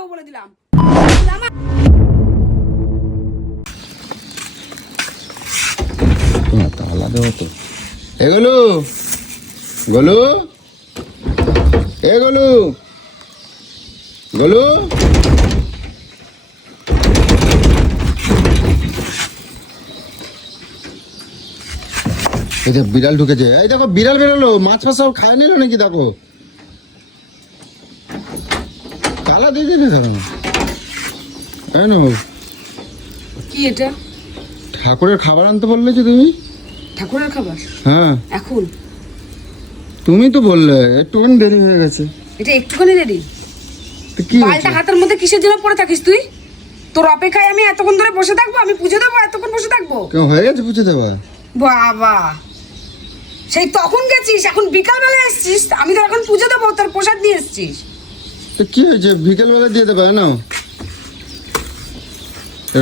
দেবো বলে দিলাম। তালা দেবো তো। এ গোলু, গোলু, এ গোলু, গোলু, এই যে বিড়াল ঢুকেছে। এই দেখো বিড়াল বেরোলো, মাছ ফাছ সব খায় নিল নাকি? দেখো তালা দিয়ে দিলে দেখো। কি এটা? ঠাকুরের খাবার আনতে বললে যে তুমি? ঠাকুরের খাবার? হ্যাঁ এখন তুমি তো বললে একটুখানি দেরি হয়ে গেছে। এটা একটুখানি দেরি? তো কি বালটা হাতের মধ্যে কিসের জন্য পড়ে থাকিস তুই? তোর অপেক্ষায় আমি এতক্ষণ ধরে বসে থাকবো? আমি পুজো দেবো এতক্ষণ বসে থাকবো? কেউ হয়ে গেছে পুজো দেওয়া? বাবা, সেই তখন গেছিস, এখন বিকালবেলা এসছিস। আমি তো এখন পুজো দেবো, তোর প্রসাদ নিয়ে এসছিস। তো কি হয়েছে, বিকেলবেলা দিয়ে দেবে না?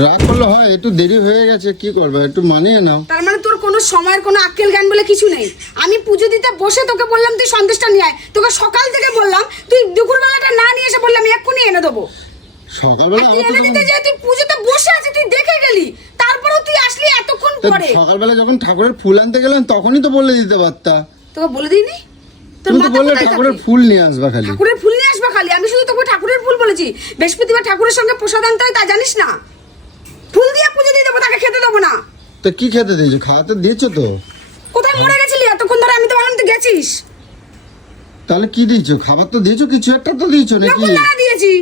রাগ করলে হয়, একটু দেরি হয়ে গেছে, কি করবে, একটু মানিয়ে নাও। তার মানে তোর কোনো সময়ের কোনো আক্কেল জ্ঞান বলে কিছু নেই। আমি পুজো দিতে বসে তোকে বললাম তুই সন্দেশটা নিয়ে আয়, তোকে সকাল থেকে বললাম, তুই দুপুরবেলাটা না নিয়ে এসে বললাম আমি এক্ষুনি এনে দেবো। সকালবেলা তুই এনে দিতে যে তুই পুজোতে বসে আছিস, তুই দেখে গেলি, তারপরেও তুই আসলি এতক্ষণ পরে। সকালবেলা যখন ঠাকুরের ফুল আনতে গেলাম তখনই তো বলে দিতে পারতা। তোকে বলে দিইনি? তোর তুমি তো মাথা বললে কোথায় ঠাকুরের থাকে? ফুল নিয়ে আসবা খালি। ঠাকুরের ফুল নিয়ে আসবা খালি? আমি শুধু তোকে ঠাকুরের ফুল বলেছি। বৃহস্পতিবার ঠাকুরের সঙ্গে প্রসাদ আনতে হয় তা জানিস না? ফুল দিয়ে পুজো দিয়ে দেবো, তাকে খেতে দেবো না। তো কি খেতে দিয়েছো? খাওয়াতে দিয়েছো তো? কোথায় মরে গেছিলি এতক্ষণ ধরে? আমি তো বললাম তুই গেছিস। তাহলে কি দিয়েছো? খাবার তো দিয়েছো, কিছু একটা তো দিয়েছো নাকি? রকুনদানা দিয়েছি।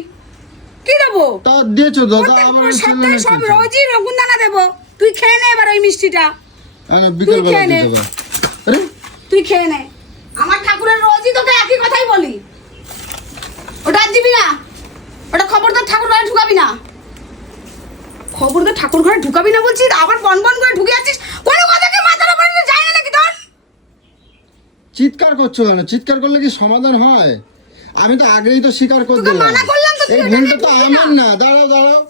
কি দেবো? তা দিয়েছো দাদা, প্রত্যেক আবার সপ্তাহে সব রোজই রকুনদানা দেবো। তুই খেয়ে নে এবার ওই মিষ্টিটা। বিকেলবেলা খেয়ে নে। দিয়ে দেবা। আরে তুই খেয়ে নে। আমার ঠাকুরের রোজই তোকে একই কথাই বলি। ওটা আর দিবি না। ওটা খবরদার ঠাকুর ঘরে ঢুকাবি না। খবরদার ঠাকুর ঘরে ঢুকাবি না বলছিস, আবার বন বন করে ঢুকে যাচ্ছিস। কোনো কথা কি মাথার উপরে যায় না নাকি তোর? চিৎকার করছো কেন? চিৎকার করলে কি সমাধান হয়? আমি তো আগেই তো স্বীকার করে তোকে দিলাম। মানা করলাম তো, তুই এই ওটা ভুলটা তো নিয়ে আমার না। দাঁড়াও দাঁড়াও,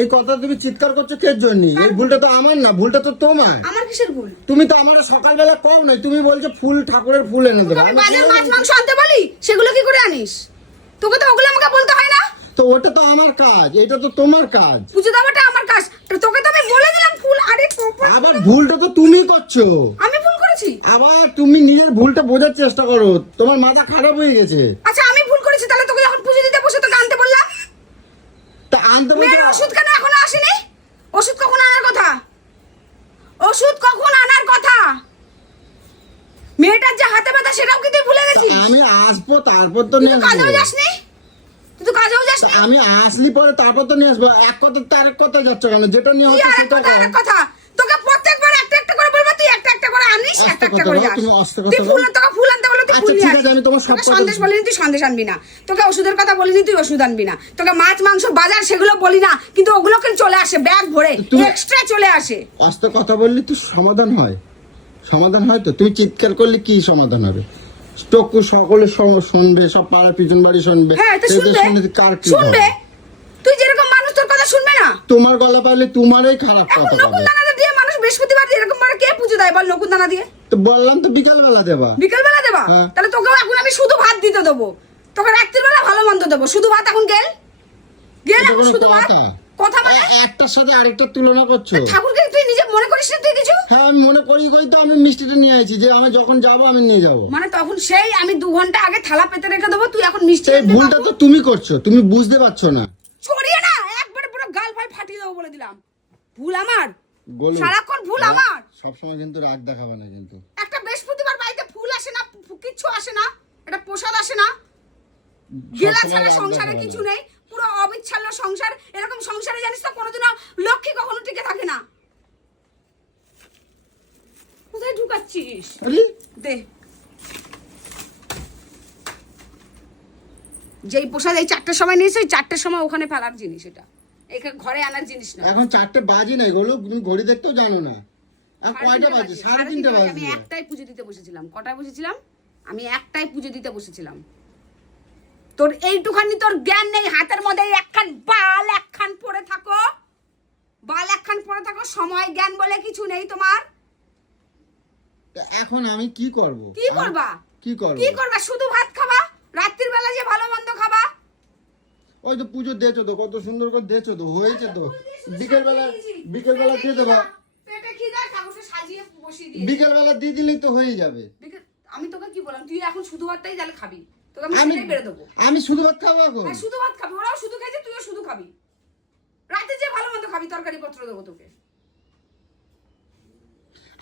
এই কথা তুমি চিৎকার করছো কে জন্য? এই ভুলটা তো আমার না, ভুলটা তো তোমার। আমার কিসের ভুল? তুমি তো আমার সকালবেলা কও নাই, তুমি বলছো ফুল, ঠাকুরের ফুল এনে দেবো। আমি বাজার মাছ মাংস আনতে বলি, সেগুলো কি করে আনিস? তোকে তো ওগুলো আমাকে বলতে হয় না? তো ওটা তো আমার কাজ, এটা তো তোমার কাজ। পুজো দেওয়াটা আমার কাজ। তোকে তো আমি বলে দিলাম ফুল। আরে আবার ভুলটা তো তুমি করছো। আমি ভুল করেছি? আবার তুমি নিজের ভুলটা বোঝার চেষ্টা করো, তোমার মাথা খারাপ হয়ে গেছে। আচ্ছা আমি ভুল করেছি, তাহলে তোকে যখন পুজো দিতে বসে তোকে আনতে বললাম। তা আনতে মেয়ের বলছো। ওষুধ কেন এখনো আসেনি? ওষুধ কখন আনার কথা? ওষুধ কখন আনার কথা? মেয়েটার যে হাতে ব্যথা সেটাও কি তুই ভুলে গেছিস? আমি আসবো, তারপর তো তুই নিয়ে তো আসবো। কাজেও যাসনি। তুই তো কাজেও তা যাসনি। আমি আসলি পরে তারপর তো নিয়ে আসবো। এক কথা তো আরেক কথা যাচ্ছ কেন? যেটা নিয়ে তুই হচ্ছে আরেক সেটা কথা কর। আরেক কথা। তোকে প্রত্যেকবার একটা একটা করে বলবো, তুই একটা একটা করে আনিস, আস্তে একটা একটা কথা করে বলো, যাস। তুমি আস্তে তুই কথা ফুল, বলো। তোকে ফুল আনতে বললে তুই ফুল আচ্ছা, নিয়ে ঠিক আছে, আসবি। আমি তোমার সব তোকে কথা সন্দেশ বলিনি, তুই সন্দেশ আনবি না। তোকে ওষুধের কথা বলিনি, তুই ওষুধ আনবি না। তোকে মাছ মাংস বাজার সেগুলো বলি না, কিন্তু ওগুলো কিন্তু চলে আসে ব্যাগ ভরে, তুমি- এক্সট্রা চলে আসে। আস্তে কথা বললি তো সমাধান হয়? সমাধান হয় তো? তুমি চিৎকার করলে কি সমাধান হবে? স্টোক সকলে শুনবে, সব পাড়া পিছন বাড়ি শুনবে। হ্যাঁ তো এতে শুনবে, শুনে কার কি শুনবে। হবে? তুই যেরকম মানুষ তোর কথা শুনবে না। তোমার গলা পাইলে তোমারই খারাপ এখন কথা নকুন হবে। দানা দিয়ে মানুষ বৃহস্পতিবার এরকম ভাবে কে পুজো দেয় বল? নকুন দানা দিয়ে তো বললাম তো বিকালবেলা দেবা। বিকেল বেলা দেবা? হ্যাঁ। তাহলে তোকেও এখন আমি শুধু ভাত দিতে দেবো। তোকে রাত্রির বেলা ভালো মন্দ দেবো। শুধু ভাত এখন গেল এটা এখন কোনো শুধু ভাত। কথা? কথা মানে একটার সাথে আরেকটা তুলনা করছো। ঠাকুরকে তুই নিজে মনে করিস না তুই কিছু? হ্যাঁ আমি মনে করি তো আমি মিষ্টিটা নিয়ে আইছি, যে আমি যখন যাবো আমি নিয়ে যাবো। মানে তখন সেই আমি 2 ঘন্টা আগে থালা পেতে রেখে দেবো, তুই এখন মিষ্টি এই আনতে ভুলটা পারবো? তো তুমি করছো, তুমি বুঝতে পারছো না। ছড়িয়ে না একবারে পুরো গাল ফাল ফাটিয়ে দেবো বলে দিলাম। ভুল আমার, গোলু, সারাক্ষণ ভুল আমার। সবসময় কিন্তু রাগ দেখাবে না কিন্তু। একটা বৃহস্পতিবার বাড়িতে ফুল আসে না, কিচ্ছু আসে না, এটা প্রসাদ আসে না। গেলা সবসময় ছাড়া রাগ সংসারে দেখাবে কিছু না। নেই, পুরো অবিচ্ছাল্য সংসার। এরকম সংসারে জানিস তো কোনোদিনও লক্ষ্মী কখনো টিকে থাকে না। কোথায় ঢুকাচ্ছিস? আরে দে। যেই প্রসাদ এই 4টার সময় নিয়েছে, ওই 4টার সময় ওখানে ফেলার জিনিস, এটা এখানে ঘরে আনার জিনিস না। এখন 4টে বাজে নাই গোলু, তুমি ঘড়ি দেখতেও জানো না। আর কয়টা বাজে? 3:30 আমি বাজে। একটাই পুজো দিতে বসেছিলাম। কটায় বসেছিলাম? আমি একটাই পুজো দিতে বসেছিলাম। তোর এইটুখানি তোর জ্ঞান নেই। হাতের মধ্যে একখান বাল একখান পড়ে থাকো, বাল একখান পড়ে থাকো, সময় জ্ঞান বলে কিছু নেই তোমার। তা এখন আমি কি করব? কি করবা? কি করব? কি করবা? শুধু ভাত খাবা? রাত্রির বেলা যে ভালো মন্দ খাবা? ওই তো পুজো দিয়েছো তো, কত সুন্দর করে দিয়েছো তো, হয়েছে তো। বিকেলবেলা দিয়ে দেবা, পেটে খিদা ঠাকুরকে সাজিয়ে বসিয়ে দিয়ে বিকেলবেলা দিয়ে দিলেই তো হয়ে যাবে। আমি তোকে কি বললাম, তুই এখন শুধু ভাতটাই তাহলে খাবি, তোকে আমি আমি সেটাই বেড়ে দেবো। আমি শুধু ভাত খাবো এখন? হ্যাঁ শুধু ভাত খাবি, ওরাও শুধু খাইছে, তুইও শুধু খাবি। রাতে যে ভালো মন্দ খাবি, তরকারি পত্র দেবো তোকে।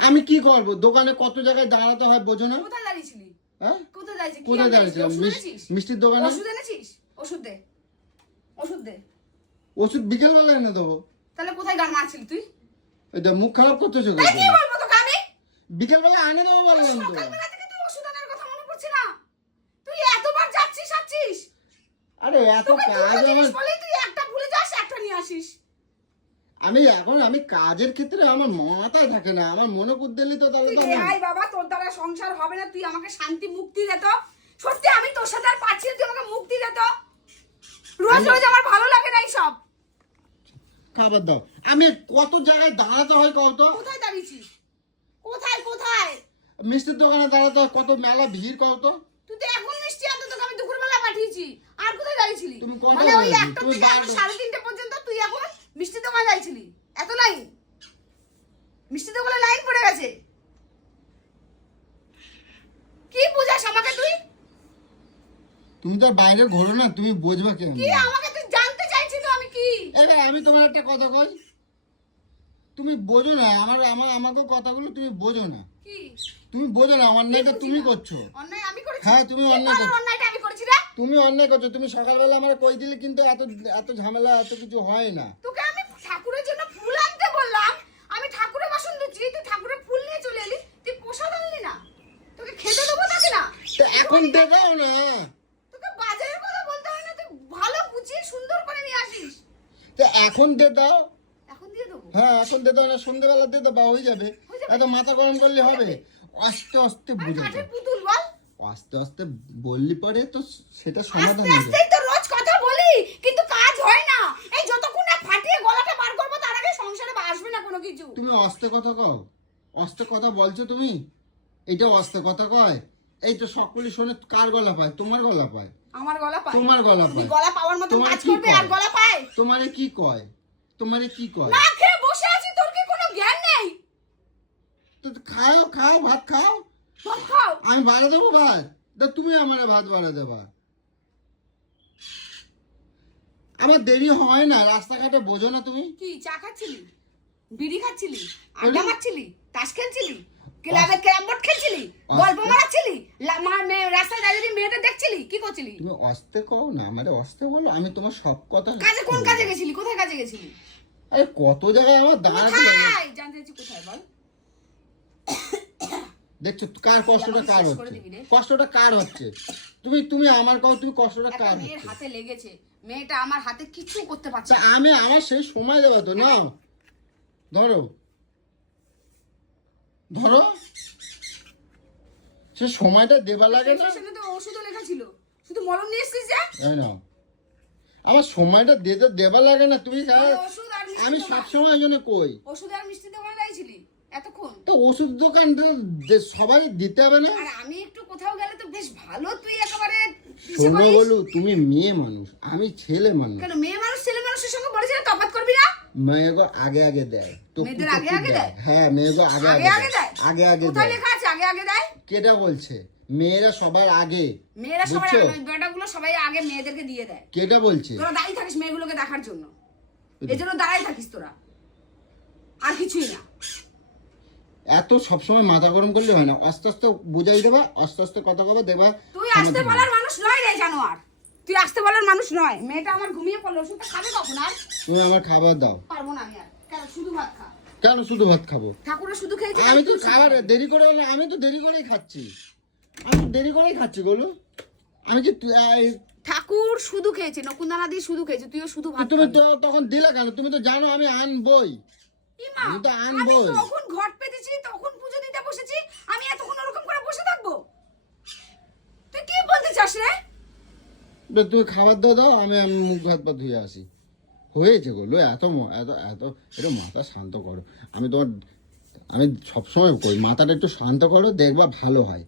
আমি কি করবো? দোকানে কত জায়গায় দাঁড়াতে হয় বোঝো না? কোথায় দাঁড়িয়েছিলি? হ্যাঁ কোথায় দাঁড়িয়েছিলি? কোথায় দাঁড়িয়েছিলাম? মিষ্টির দোকানে। ওষুধ এনেছিস? ওষুধ দে, ওষুধ দে। ওষুধ বিকেলবেলা এনে দেবো। তাহলে কোথায় গান মারছিলি তুই? এটা মুখ খারাপ করতেছো তাই কি বলবো তোকে আমি? বিকেলবেলা আনে দেবো বললাম তো। সকালবেলা থেকে তুই ওষুধ আনার কথা মনে পড়ছে না? তুই এতবার যাচ্ছিস আসছিস, আরে এত তোকে কাজ দুটো আমার, জিনিস বলেই তুই একটা ভুলে যাস, একটা নিয়ে আসিস। আমি কাজের ক্ষেত্রে আমার মাথায় থাকে না, আমার মনে করতে দিলি তো তাহলে তো তুই হাই বাবা, তোর দ্বারা সংসার হবে না, তুই আমাকে শান্তি মুক্তি দে তো। সত্যি আমি তোর সাথে আর পারছি না, তুই আমাকে মুক্তি দে তো। রোজ রোজ আমার ভালো লাগে না এইসব। খাবার দাও। আমি কত জায়গায় দাঁড়াতে হয় কত? কোথায় দাঁড়িয়েছিস? কোথায় কোথায়? মিষ্টির দোকানে দাঁড়াতে হয়, কত মেলা ভিড় কত। তুই তো এখন মিষ্টি আনতে তোকে আমি দুপুরবেলা পাঠিয়েছি, আর কোথায় দাঁড়িয়েছিলি? তুমি কটা মানে ওই দাঁড়িয়েছি? একটা তুমি থেকে এখন 3:30 পর্যন্ত তুই এখন মিষ্টি দোকানে দাঁড়িয়েছিলি? এত লাইন, মিষ্টি দোকানে লাইন পড়ে গেছে। কি বুঝাস আমাকে তুই? তুমি তো আর বাইরে ঘোরো না, তুমি বুঝবে কেন? কি আমাকে তুই জানতে চাইছিস তো আমি কি? এবার আমি তোমার একটা কথা কই, তুমি বোঝো না আমাকে কথাগুলো তুমি বোঝো না। কি তুমি বোঝো না, অন্যায়টা তুমি করছো। অন্যায় আমি করেছি? হ্যাঁ, তুমি কি অন্যায় বলার করছো। অন্যায়টা আমি করেছি রে? তুমি অন্যায় করছো। তুমি সকালবেলা আমার কই দিলে কিন্তু এত এত ঝামেলা এত কিছু হয় না। তোকে আমি ঠাকুরের জন্য ফুল আনতে বললাম, আমি ঠাকুরের বাসন ধুচ্ছি, তুই ঠাকুরের ফুল নিয়ে চলে এলি, তুই প্রসাদ আনলি না। তোকে খেতে দেবো তাকে না? তো এখন দেখাও না। তোকে বাজারের কথা বলতে হয় না, তুই ভালো গুছিয়ে সুন্দর করে নিয়ে আসিস। তো এখন দে দাও। এখন দিয়ে দেবো? হ্যাঁ এখন দে দাও না, সন্ধ্যেবেলা দে দাও, হয়ে যাবে। হয়ে যাবে। এত মাথা গরম করলে হবে? আস্তে আস্তে আর বুঝে কাঠের পুতুল বল। আস্তে আস্তে বললি পরে তো সেটা আস্তে সমাধান হবে। আস্তেই তো রোজ কথা বলি, কিন্তু কাজ হয় না। এই যতক্ষণ না ফাটিয়ে গলাটা বার করবো, তার আগে সংসারে আসবে না কোনো কিছু। তুমি অস্তে কথা কও, অস্তে কথা বলছো তুমি? এটা অস্তে কথা কয়? এই তো সকলে শোনে, কার গলা পায়? তোমার গলা পায়। আমার গলা পায়? তোমার গলা তুমি পায়। গলা পাওয়ার মতো তোমার কাজ কি করবে আর কয়? গলা পায়? তোমারে কি কয়? তোমারে কি কয়? না খেয়ে বসে আছি, তোর কি কোনো জ্ঞান নেই? তো খাও খাও, ভাত খাও। ভাত খাও। আমি বাড়া দেবো ভাত? তা তুমি আমার ভাত বাড়া দেবা? আমার দেরি হয় না, রাস্তাঘাটে বোঝো না তুমি? কি চা খাচ্ছিলি, বিড়ি খাচ্ছিলি, আড্ডা মারছিলি, তাস খেলছিলি, ক্লাবে ক্যারাম বোর্ড খেলছিলি, গল্প মারাচ্ছিলি, রাস্তায় দাঁড়িয়ে মেয়েটা দেখছিলি, কি করছিলি? তুমি অস্তে কও না, আমারে অস্তে বলো, আমি তোমার সব কথা। কাজে কোন কাজে গেছিলি? কোথায় কাজে গেছিলি? আরে কত জায়গায় আমার দাঁড়াতে লাগে। কোথায় জানতে চাইছি, কোথায় বল? দেখছো কার কষ্টটা কার শেষ করে হচ্ছে? দিবি রে। কষ্টটা কার হচ্ছে? তুমি আমার কও, তুমি কষ্টটা একটা কার মেয়ের হচ্ছে? হাতে লেগেছে, মেয়েটা আমার হাতে কিছু করতে পারছে তা না। আমি আমার সেই সময় দেবো তো না। ধরো ধরো, সে সময়টা দেবা লাগে না? প্রেসক্রিপশনে তো ওষুধও লেখা ছিল, শুধু মলম নিয়ে এসেছিস যে? এই নাও, আমার সময়টা দিতে দেবা লাগে না? তুমি ওষুধ আর মিষ্টি আমি দোকান। সবসময় জন্য কই ওষুধ আর মিষ্টি দোকানে দাঁড়িয়েছিলি এতক্ষণ? তো ওষুধ দোকান সবাই দিতে হবে না? আর আমি একটু কোথাও গেলে তো বেশ ভালো, তুই একেবারে পিছে শোনো পড়িস। বলু, তুমি মেয়ে মানুষ, আমি ছেলে মানুষ। কেন মেয়ে মানুষ ছেলে মানুষের সঙ্গে বলেছে না তফাৎ করবি না? মেয়েগো আগে আগে দেয় তো। মেয়েদের আগে আগে দেয়? হ্যাঁ মেয়েগো আগে আগে আগে আগে দেয়? দেয়, আগে আগে কোথায় দেয়। লেখা আছে আগে আগে দেয়? কেটা বলছে মেয়েরা সবার আগে? মেয়েরা সবাই বুঝছো? বেটাগুলো সবাই আগে মেয়েদেরকে দিয়ে দেয়। কেটা বলছে? তোরা দাঁড়িয়ে থাকিস মেয়েগুলোকে দেখার জন্য, এই জন্য দাঁড়াই থাকিস তোরা, আর কিছুই না। এত সবসময় মাথা গরম করলে হয় না, আস্তে আস্তে বুঝাই দেবা, আস্তে আস্তে কথা কবা দেবা। তুই আসতে বলার মানুষ নয় রে জানোয়ার, তুই আসতে বলার মানুষ নয়। মেয়েটা আমার ঘুমিয়ে পড়লো, ওষুধটা খাবে কখন? আর তুমি আমার খাবার দাও। পারবো না আমি আর। কেন শুধু ভাত খা? কেন শুধু ভাত খাবো? ঠাকুরের শুধু খেয়েছি। আমি তো খাবার দেরি করে হলে, আমি তো দেরি করেই খাচ্ছি, আমি তো দেরি করেই খাচ্ছি বলো। আমি কি ঠাকুর শুধু খেয়েছে, নকুনদানা দিয়ে শুধু খেয়েছে, তুইও শুধু ভাত তুমি খাবি। তো তখন দিলে কেন? তুমি তো জানো আমি আনবই। ইমা, আমি তো আমি আনবই। তখন ঘট পেতেছি, তখন পুজো দিতে বসেছি, আমি এতক্ষণ ওরকম করে বসে থাকবো? তুই কি বলতে চাস রে? তুমি খাবার দাও, আমি মুখ হাত পা ধুয়ে আসি। হয়েছে বলো, এত এত এত এটা মাথা শান্ত করো। আমি সবসময় কই মাথাটা একটু শান্ত করো, দেখবা ভালো হয়।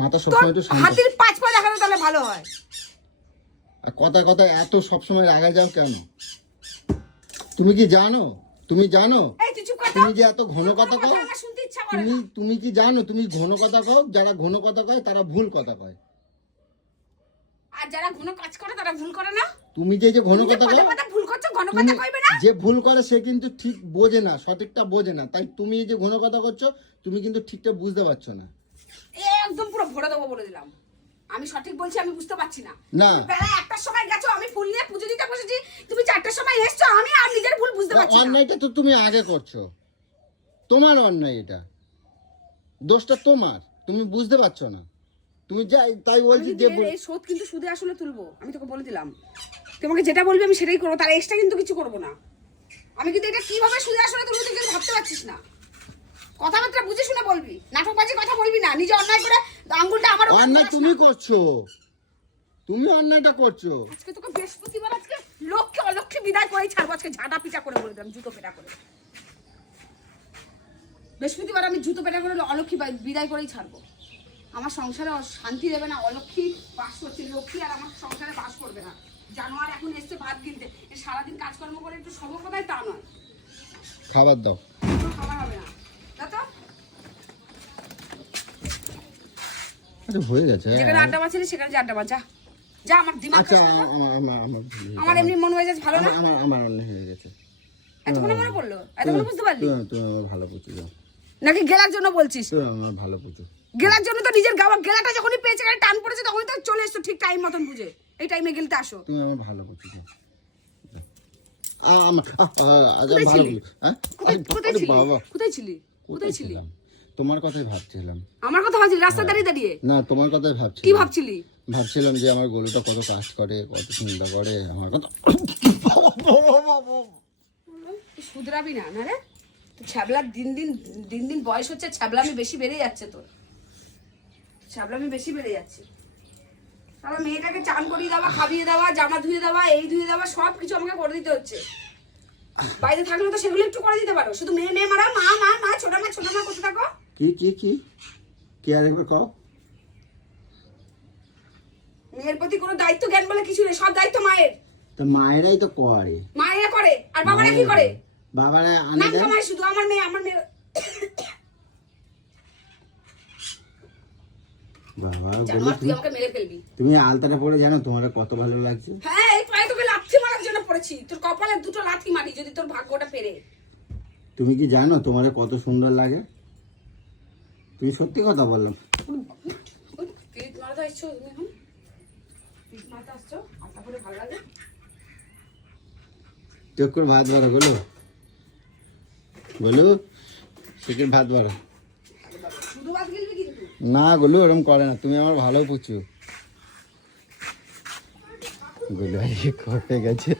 মাথা তোর সবসময় একটু শান্ত। হাতির 5 পা দেখালে তাহলে ভালো হয়। আর কথা কথা এত সবসময় রাগা যাও কেন? তুমি কি জানো, তুমি জানো এই তুই চুপ কর তো। তুমি যে এত ঘন কথা কও? আমার শুনতে ইচ্ছা করে তুমি না। তুমি কি জানো তুমি ঘন কথা কও? যারা ঘন কথা কয় তারা ভুল কথা কয়। আর যারা ঘন কাজ করে তারা ভুল করে না। তুমি যে যে ঘন তুমি যে কথা পদে কও, পদে ভুল করছো, ঘন তুমি কথা কইবে না। যে ভুল করে সে কিন্তু ঠিক বোঝে না, সঠিকটা বোঝে না। তাই তুমি যে ঘন কথা করছো তুমি কিন্তু ঠিকটা বুঝতে পারছো না। একদম পুরো ভরে দেবো বলে দিলাম। আমি সঠিক বলছি, আমি বুঝতে পারছি না। না। তুমি বেলা 1টার সময় গেছো, আমি ফুল নিয়ে পুজো দিতে বসেছি, তুমি 4টার সময় এসছো, আমি আর নিজের ভুল বুঝতে পারছি না। অন্যায়টা তো তুমি আগে করছো, তোমার অন্যায় এটা, দোষটা তোমার, তুমি বুঝতে পারছো না। তুমি যাই তাই বলছি যে এই শোধ কিন্তু সুদে আসলে তুলবো, আমি তোকে বলে দিলাম। তোমাকে যেটা বলবি আমি সেটাই করবো, তার এক্সট্রা কিন্তু কিছু করবো না। আমি কিন্তু এটা কিভাবে সুদে আসলে তুলবো তুই কিন্তু ভাবতে পারছিস না। কথাবার্তা বুঝে শুনে বলবি, নাটকবাজি কথা বলবি না। নিজে অন্যায় করে আঙ্গুলটা আমার উপর অন্যায় ঘোরাস তুমি না। করছো, তুমি অন্যায়টা করছো। আজকে তোকে বৃহস্পতিবার, আজকে লক্ষ্মী অলক্ষ্মী বিদায় করেই ছাড়বো। আজকে ঝাঁটা পিটা করে বলে দিলাম, জুতো পেটা করে। বৃহস্পতিবার আমি জুতো পেটা করে অলক্ষ্মী বিদায় করেই ছাড়বো। আমার সংসারে শান্তি দেবে না, অলক্ষ্মী বাস করছে, লক্ষ্মী আর আমার সংসারে বাস করবে না। জানোয়ার এখন এসছে ভাত কিনতে, সারাদিন কাজকর্ম করে একটু সব কথাই তা নয়। খাবার দাও। কোনো খাবার হবে না, দাদা। আচ্ছা হয়ে গেছে। যেখানে আড্ডা মারছিলি সেখানে যে আড্ডা মার, যা যা। আমার দিমাগ আচ্ছা খারাপ না। আমার আমার এমনি মন মেজাজ ভালো না। আমার অন্যায় হয়ে গেছে। এতক্ষণ মনে পড়লো, এতক্ষণ বুঝতে পারলি তুমি আমার ভালো পুচু যাও, নাকি গেলার জন্য বলছিস? তুমি আমার ভালো পুচু। গেলার জন্য তো নিজের গাওয়া গেলাটা যখনই পেয়েছে, গায়ে টান পড়েছে, তখনই তো চলে এসছো ঠিক টাইম মতন বুঝে। এই টাইমে গেলতে আসো। তুমি আমার ভালো পুচু যাও। আমার কোথায় ভালো ছিলি? পুচু। হ্যাঁ কোথায় ছিলি? বাবা কোথায় ছিলি? কোথায় ছিলি? ছিলাম? তোমার কথাই ভাবছিলাম। আমার কথা ভাবছিলি রাস্তা দাঁড়িয়ে দাঁড়িয়ে? না তোমার কথাই কি ভাবছিলাম। ভাবছিলি? ভাবছিলাম যে আমার গরুটা কত কাজ করে, কত চিন্তা করে আমার কথা। শুধরাবি না না রে? ছ্যাবলার দিন দিন দিন দিন বয়স হচ্ছে, ছ্যাবলামি বেশি বেড়ে যাচ্ছে তোর। ছ্যাবলামি বেশি বেড়ে যাচ্ছে। তাহলে মেয়েটাকে চান করিয়ে দেওয়া, খাবিয়ে দেওয়া, জামা ধুয়ে দেওয়া, এই ধুয়ে দেওয়া, সব কিছু আমাকে করে দিতে হচ্ছে। বাইরে থাকলে তো সেগুলো একটু করে দিতে পারো। শুধু মেয়ে মেয়ে মারা, মা মা মা, ছোট মা করতে থাকো। কি আর একবার কও। মেয়ের প্রতি কোনো দায়িত্ব জ্ঞান বলে কিছু নেই, সব দায়িত্ব মায়ের। তা মায়েরাই তো করে। মায়েরা করে, আর বাবারা কি করে? বাবারা আনে নাম দেয়। কামায় শুধু। আমার মেয়ে বাবা জানো, বলি আর তুই আমাকে মেরে ফেলবি। তুমি আলতাটা পরে জানো তোমার কত ভালো লাগছে। হ্যাঁ, এই পায়ে তোকে লাথি মারার জন্য পড়েছি। তোর কপালে দুটো লাথি মারি যদি তোর ভাগ্যটা ফেরে। তুমি কি জানো তোমার কত সুন্দর লাগে? তুমি সত্যি কথা বললাম। পিট মারতে আসছো তুমি এখন? পিট মারতে আসছো? আশা করে ভালো লাগে? টেক করে ভাত বাড়া বলো, বলো চিকেন ভাত বাড়া। শুধু ভাত গিলবি কিন্তু। না গুলো এরকম করে না, তুমি আমার ভালোই পুচু। গুলো করে গেছে।